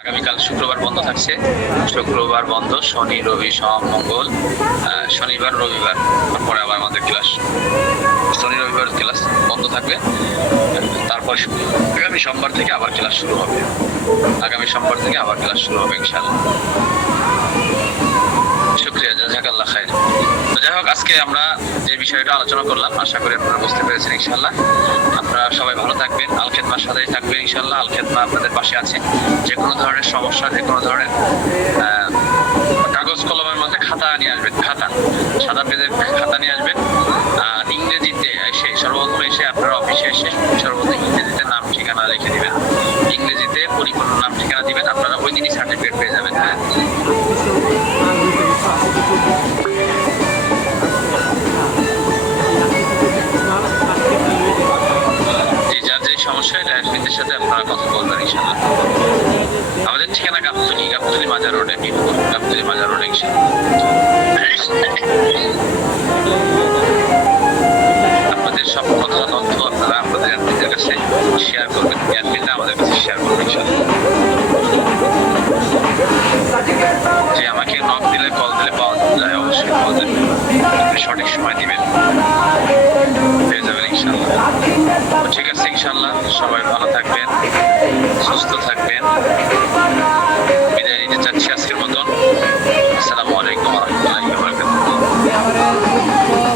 আগামীকাল শুক্রবার বন্ধ থাকছে। শুক্রবার বন্ধ, শনি রবি সোম মঙ্গল, শনিবার রবিবার, তারপরে আবার আমাদের ক্লাস। শনি রবিবার ক্লাস বন্ধ থাকবে, তারপর আগামী সোমবার থেকে আবার ক্লাস শুরু হবে। ইনশাআল্লাহ। শুকরিয়া, জাযাকাল্লাহ খাইর। তো যাই হোক, আজকে আমরা যে বিষয়টা আলোচনা করলাম আশা করি আপনারা বুঝতে পেরেছেন ইনশাআল্লাহ। আপনারা সবাই ভালো থাকবেন, আল খেদমার সাথেই থাকবেন ইনশাআল্লাহ। আল খেদমা আপনাদের পাশে আছে। যে কোনো ধরনের সমস্যা, যে কোনো ধরনের কাগজ কলমের মধ্যে খাতা নিয়ে আসবেন, সাদা পেজের খাতা নিয়ে আসবেন। ইংরেজিতে সর্বপ্রথম এসে আপনারা অফিসে এসে সর্বপ্রথম ইংরেজিতে নাম ঠিকানা লিখে দিবেন, ইংরেজিতে পরিপূর্ণ নাম ঠিকানা দিবেন। আপনারা ওই দিনই সার্টিফিকেট পেয়ে যাবেন। হ্যাঁ, যার যে সমস্যা ডায়াবেটিসের সাথে আপনারা কথা বলবেন ইনশাআল্লাহ। আমাদের ঠিকানা গাবতলী মাজার রোডে, মিরপুর গাবতলী মাজার রোডে ইনশাআল্লাহ। আপনাদের সব কথা তথ্য আপনারা আমাদের অ্যাডমিনদের কাছে শেয়ার করবেন, অ্যাডমিনরা আমাদের কাছে শেয়ার করবেন ইনশাআল্লাহ। যে আমাকে নক দিলে, কল দিলে পাওয়া যায়, অবশ্যই পাওয়া যায়, সঠিক সময় দিবেন, পেয়ে যাবেন ইনশাআল্লাহ। ঠিক আছে ইনশাআল্লাহ, সবাই ভালো থাকবেন, সুস্থ থাকবেন।